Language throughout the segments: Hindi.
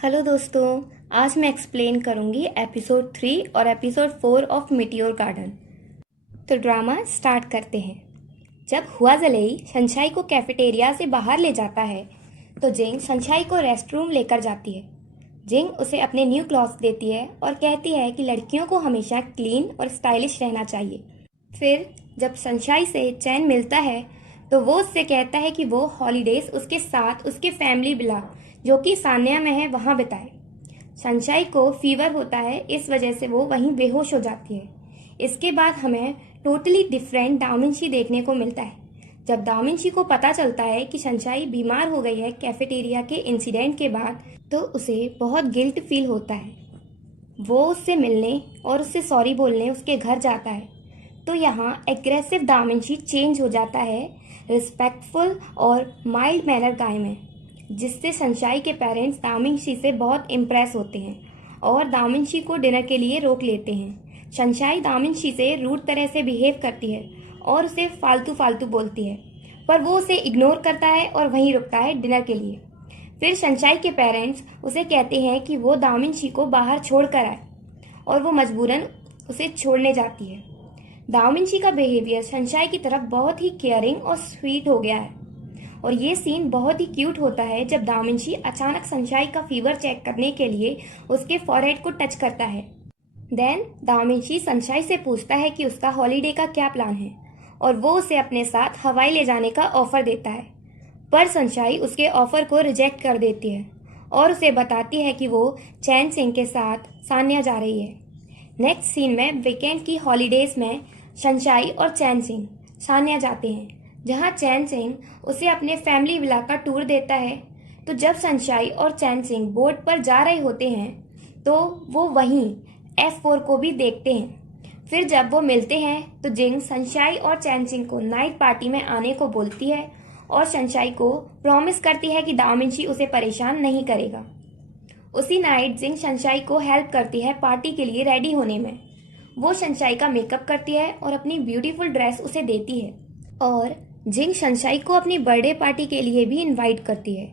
हेलो दोस्तों। आज मैं एक्सप्लेन करूंगी एपिसोड 3 और एपिसोड 4 ऑफ मिटियोर गार्डन। तो ड्रामा स्टार्ट करते हैं। जब हुआ जलेई शंशाई को कैफेटेरिया से बाहर ले जाता है तो जिंग शंशाई को रेस्ट रूम लेकर जाती है। जिंग उसे अपने न्यू क्लॉथ्स देती है और कहती है कि लड़कियों को हमेशा क्लीन और स्टाइलिश रहना चाहिए। फिर जब शंशाई से चैन मिलता है तो वो उससे कहता है कि वो हॉलीडेज उसके साथ उसके फैमिली विला जो कि सान्या में है वहाँ बिताए। शंशाई को फीवर होता है, इस वजह से वो वहीं बेहोश हो जाती है। इसके बाद हमें टोटली डिफरेंट दामिंशी देखने को मिलता है। जब दामिंशी को पता चलता है कि शंशाई बीमार हो गई है कैफेटेरिया के इंसिडेंट के बाद, तो उसे बहुत गिल्ट फील होता है। वो उससे मिलने और उससे सॉरी बोलने उसके घर जाता है। तो यहाँ एग्रेसिव दामिंशी चेंज हो जाता है रिस्पेक्टफुल और माइल्ड मैनर गाय में, जिससे शंशाई के पेरेंट्स दामिंशी से बहुत इम्प्रेस होते हैं और दामिंशी को डिनर के लिए रोक लेते हैं। शंशाई दामिंशी से रूड तरह से बिहेव करती है और उसे फालतू फालतू बोलती है, पर वो उसे इग्नोर करता है और वहीं रुकता है डिनर के लिए। फिर शंशाई के पेरेंट्स उसे कहते हैं कि वो दामिंशी को बाहर छोड़ कर आए और वो मजबूरन उसे छोड़ने जाती है। दामिंशी का बिहेवियर शंशाई की तरफ बहुत ही केयरिंग और स्वीट हो गया है और ये सीन बहुत ही क्यूट होता है जब दामिंशी अचानक शंशाई का फीवर चेक करने के लिए उसके फॉरहेड को टच करता है। देन दामिंशी शंशाई से पूछता है कि उसका हॉलीडे का क्या प्लान है और वो उसे अपने साथ हवाई ले जाने का ऑफर देता है, पर शंशाई उसके ऑफर को रिजेक्ट कर देती है और उसे बताती है कि वो चैन सिंह के साथ सान्या जा रही है। नेक्स्ट सीन में वीकेंड की हॉलीडेज में शंशाई और चैन सिंह सान्या जाते हैं, जहां चैन सिंह उसे अपने फैमिली विला का टूर देता है। तो जब शंशाई और चैन सिंह बोट पर जा रहे होते हैं तो वो वहीं F4 को भी देखते हैं। फिर जब वो मिलते हैं तो जिंग शंशाई और चैन सिंह को नाइट पार्टी में आने को बोलती है और शंशाई को प्रॉमिस करती है कि दामिंशी उसे परेशान नहीं करेगा। उसी नाइट जिंग शंशाई को हेल्प करती है पार्टी के लिए रेडी होने में। वो शंशाई का मेकअप करती है और अपनी ब्यूटीफुल ड्रेस उसे देती है और जिंग शंशाई को अपनी बर्थडे पार्टी के लिए भी इनवाइट करती है।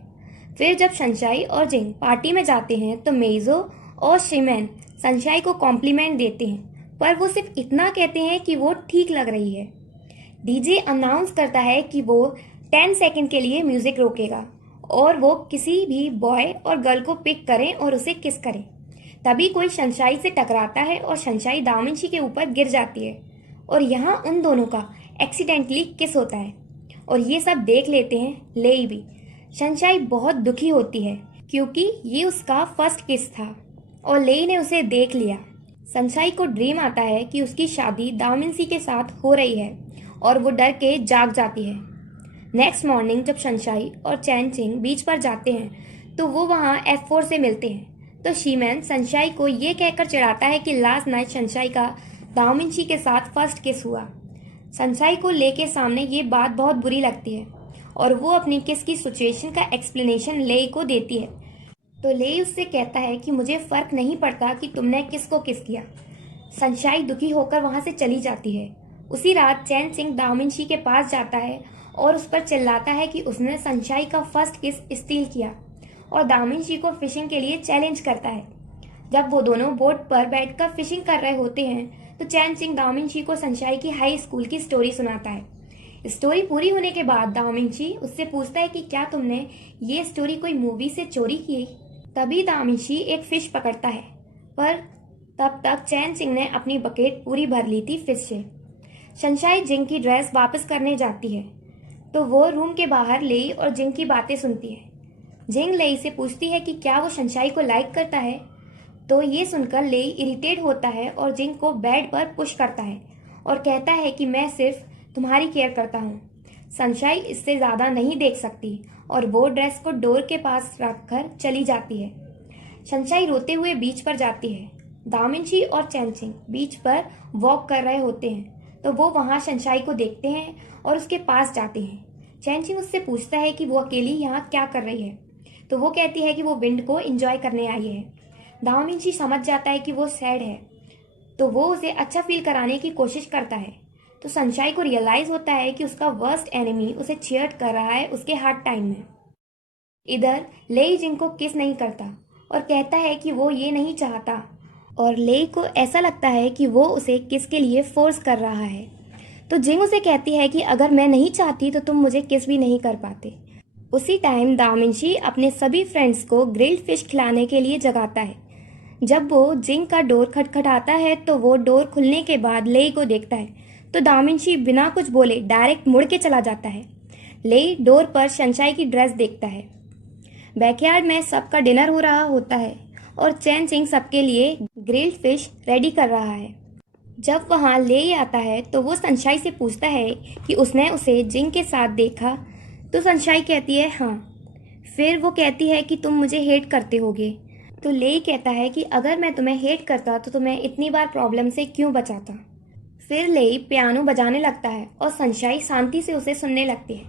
फिर जब शंशाई और जिंग पार्टी में जाते हैं तो मेइजो और शिमेन शंशाई को कॉम्प्लीमेंट देते हैं, पर वो सिर्फ इतना कहते हैं कि वो ठीक लग रही है। डीजे अनाउंस करता है कि वो 10 सेकंड के लिए म्यूजिक रोकेगा और वो किसी भी बॉय और गर्ल को पिक करें और उसे किस करें। तभी कोई शंशाई से टकराता है और शंशाई दामिंशी के ऊपर गिर जाती है और यहाँ उन दोनों का एक्सीडेंटली किस होता है और ये सब देख लेते हैं लेई भी। शंशाई बहुत दुखी होती है क्योंकि ये उसका फर्स्ट किस था और लेई ने उसे देख लिया। शंशाई को ड्रीम आता है कि उसकी शादी दामिंशी के साथ हो रही है और वो डर के जाग जाती है। नेक्स्ट मॉर्निंग जब शंशाई और चैन सिंह बीच पर जाते हैं तो वो वहाँ F4 से मिलते हैं। तो शीमैन शंशाई को ये कहकर चिढ़ाता है कि लास्ट नाइट शंशाई का दामिंशी के साथ फर्स्ट किस हुआ। शंशाई को लेके सामने ये बात बहुत बुरी लगती है और वो अपनी किस की सिचुएशन का एक्सप्लेनेशन लेई को देती है। तो लेई उससे कहता है कि मुझे फर्क नहीं पड़ता कि तुमने किसको किस किया। शंशाई दुखी होकर वहां से चली जाती है। उसी रात चैन सिंह दामिंशी के पास जाता है और उस पर चिल्लाता है कि उसने शंशाई का फर्स्ट किस स्टील किया और दामिंशी को फिशिंग के लिए चैलेंज करता है। जब वो दोनों बोट पर बैठकर फिशिंग कर रहे होते हैं तो चैन सिंह दामिंशी को शंशाई की हाई स्कूल की स्टोरी सुनाता है। स्टोरी पूरी होने के बाद दामिंशी उससे पूछता है कि क्या तुमने ये स्टोरी कोई मूवी से चोरी की। तभी दामिंशी एक फिश पकड़ता है, पर तब तक चैन सिंह ने अपनी बकेट पूरी भर ली थी फिश से। शंशाई जिंग की ड्रेस वापस करने जाती है तो वो रूम के बाहर लेई और जिंग की बातें सुनती है। जिंग लेई से पूछती है कि क्या वो शंशाई को लाइक करता है, तो ये सुनकर लेई इरिटेट होता है और जिंग को बेड पर पुश करता है और कहता है कि मैं सिर्फ तुम्हारी केयर करता हूँ। शंशाई इससे ज्यादा नहीं देख सकती और वो ड्रेस को डोर के पास रखकर चली जाती है। शंशाई रोते हुए बीच पर जाती है। दामिंशी और चैन सिंह बीच पर वॉक कर रहे होते हैं तो वो वहां शंशाई को देखते हैं और उसके पास जाते हैं। चैन सिंह उससे पूछता है कि वो अकेली यहाँ क्या कर रही है, तो वो कहती है कि वो विंड को एंजॉय करने आई है। दामिंशी समझ जाता है कि वो सैड है तो वो उसे अच्छा फील कराने की कोशिश करता है। तो शंशाई को रियलाइज होता है कि उसका वर्स्ट एनिमी उसे चीयर कर रहा है उसके हार्ड टाइम में। इधर लेई जिंग को किस नहीं करता और कहता है कि वो ये नहीं चाहता और लेई को ऐसा लगता है कि वो उसे किस के लिए फोर्स कर रहा है। तो जिंग उसे कहती है कि अगर मैं नहीं चाहती तो तुम मुझे किस भी नहीं कर पाते। उसी टाइम दामिंशी अपने सभी फ्रेंड्स को ग्रिल्ड फिश खिलाने के लिए जगाता है। जब वो जिंग का डोर खटखटाता है तो वो डोर खुलने के बाद लेई को देखता है तो दामिंशी बिना कुछ बोले डायरेक्ट मुड़ के चला जाता है। लेई डोर पर सनशाई की ड्रेस देखता है। बैकयार्ड में सबका डिनर हो रहा होता है और चैन चिंग सबके लिए ग्रिल्ड फिश रेडी कर रहा है। जब वहाँ ले आता है तो वो सनशाई से पूछता है कि उसने उसे जिंग के साथ देखा। तो सनशाई कहती है हाँ। फिर वो कहती है कि तुम मुझे हेट करते होगे। तो ले कहता है कि अगर मैं तुम्हें हेट करता तो तुम्हें इतनी बार प्रॉब्लम से क्यों बचाता। फिर ले पियानो बजाने लगता है और सनशाई शांति से उसे सुनने लगती है।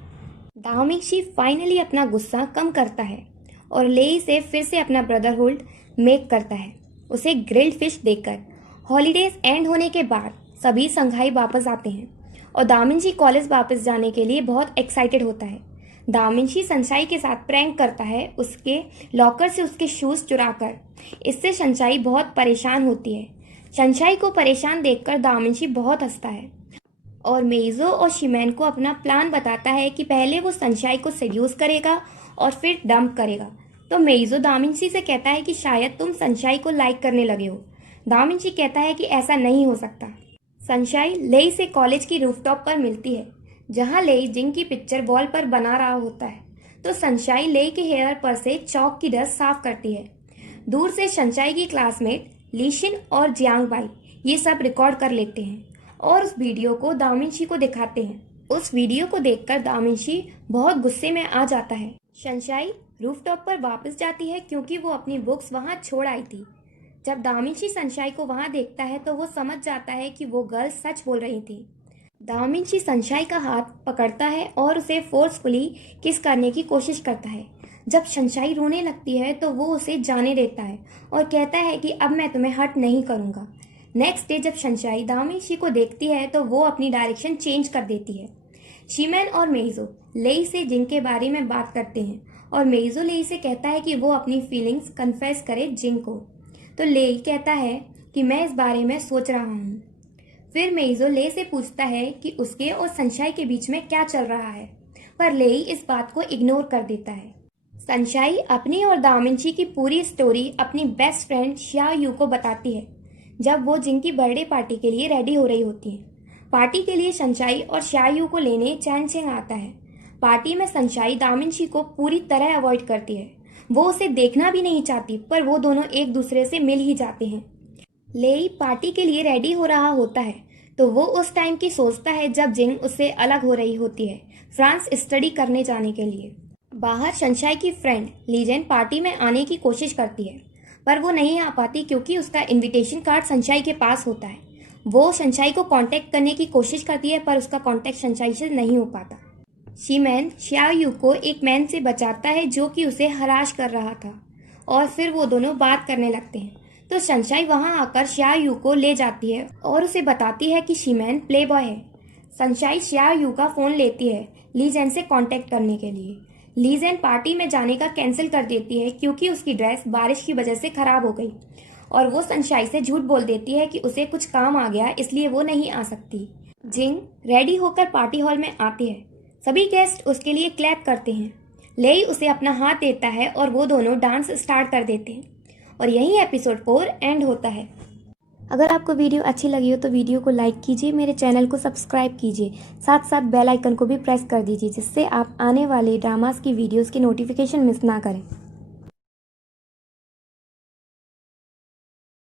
दामिंशी फाइनली अपना गुस्सा कम करता है और ले से फिर से अपना ब्रदरहुड मेक करता है उसे ग्रिल्ड फिश देकर। हॉलीडेज एंड होने के बाद सभी संघाई वापस आते हैं और दामिंशी कॉलेज वापस जाने के लिए बहुत एक्साइटेड होता है। दामिंशी सनशाई के साथ प्रैंक करता है उसके लॉकर से उसके शूज़ चुराकर। इससे सनशाई बहुत परेशान होती है। सनशाई को परेशान देखकर दामिंशी बहुत हंसता है और मेइजो और शिमेन को अपना प्लान बताता है कि पहले वो सनशाई को सेड्यूस करेगा और फिर डंप करेगा। तो मेइजो दामिंशी से कहता है कि शायद तुम सनशाई को लाइक करने लगे हो। दामिंशी कहता है कि ऐसा नहीं हो सकता। सनशाई लेई से कॉलेज की रूफटॉप पर मिलती है जहां लेई जिंग की पिक्चर वॉल पर बना रहा होता है। तो सनशाई लेई के हेयर पर से चौक की डस्ट साफ करती है। दूर से सनशाई की क्लासमेट लीशिन और जियांग बाई ये सब रिकॉर्ड कर लेते हैं और उस वीडियो को दामिंशी को दिखाते हैं। उस वीडियो को देखकर दामिंशी बहुत गुस्से में आ जाता है। सनशाई रूफटॉप पर वापस जाती है क्योंकि वो अपनी बुक्स वहां छोड़ आई थी। जब दामिंशी सनशाई को वहां देखता है तो वो समझ जाता है कि वो गर्ल सच बोल रही थी। दामिंशी सनशाई का हाथ पकड़ता है और उसे फोर्सफुली किस करने की कोशिश करता है। जब सनशाई रोने लगती है तो वो उसे जाने देता है और कहता है कि अब मैं तुम्हें हर्ट नहीं करूंगा। नेक्स्ट डे जब सनशाई दामिंशी को देखती है तो वो अपनी डायरेक्शन चेंज कर देती है। शिमेन और मेइजो लेई से जिंग के बारे में बात करते हैं और मेइजो लेई से कहता है कि वो अपनी फीलिंग्स कन्फेस करे जिंग को। तो लेई कहता है कि मैं इस बारे में सोच रहा हूँ। फिर मेइजो ले से पूछता है कि उसके और सनशाई के बीच में क्या चल रहा है, पर लेई इस बात को इग्नोर कर देता है। सनशाई अपनी और दामिंशी की पूरी स्टोरी अपनी बेस्ट फ्रेंड शिया यू को बताती है जब वो जिंग की बर्थडे पार्टी के लिए रेडी हो रही होती है। पार्टी के लिए सनशाई और शिया यू को लेने चैन चिंग आता है। पार्टी में सनशाई दामिंशी को पूरी तरह अवॉइड करती है। वो उसे देखना भी नहीं चाहती, पर वो दोनों एक दूसरे से मिल ही जाते हैं। लेई पार्टी के लिए रेडी हो रहा होता है तो वो उस टाइम की सोचता है जब जिंग उससे अलग हो रही होती है फ्रांस स्टडी करने जाने के लिए। बाहर सनशाई की फ्रेंड लीजेन पार्टी में आने की कोशिश करती है पर वो नहीं आ पाती क्योंकि उसका इनविटेशन कार्ड सनशाई के पास होता है। वो सनशाई को कांटेक्ट करने की कोशिश करती है पर उसका कांटेक्ट सनशाई से नहीं हो पाता। शिमेन शिया यू को एक मैन से बचाता है जो कि उसे हराश कर रहा था और फिर वो दोनों बात करने लगते हैं। तो सनशाई वहां आकर शिया यू को ले जाती है और उसे बताती है कि शिमेन प्लेबॉय है। सनशाई शिया यू का फोन लेती है लीजेन से कांटेक्ट करने के लिए। लीजेन पार्टी में जाने का कैंसिल कर देती है क्योंकि उसकी ड्रेस बारिश की वजह से खराब हो गई और वो सनशाई से झूठ बोल देती है कि उसे कुछ काम आ गया इसलिए वो नहीं आ सकती। जिंग रेडी होकर पार्टी हॉल में आती है। सभी गेस्ट उसके लिए क्लैप करते हैं। लेई उसे अपना हाथ देता है और वो दोनों डांस स्टार्ट कर देते हैं और यही एपिसोड 4 एंड होता है। अगर आपको वीडियो अच्छी लगी हो तो वीडियो को लाइक कीजिए, मेरे चैनल को सब्सक्राइब कीजिए, साथ साथ बेल आइकन को भी प्रेस कर दीजिए जिससे आप आने वाले ड्रामास की वीडियोस की नोटिफिकेशन मिस ना करें।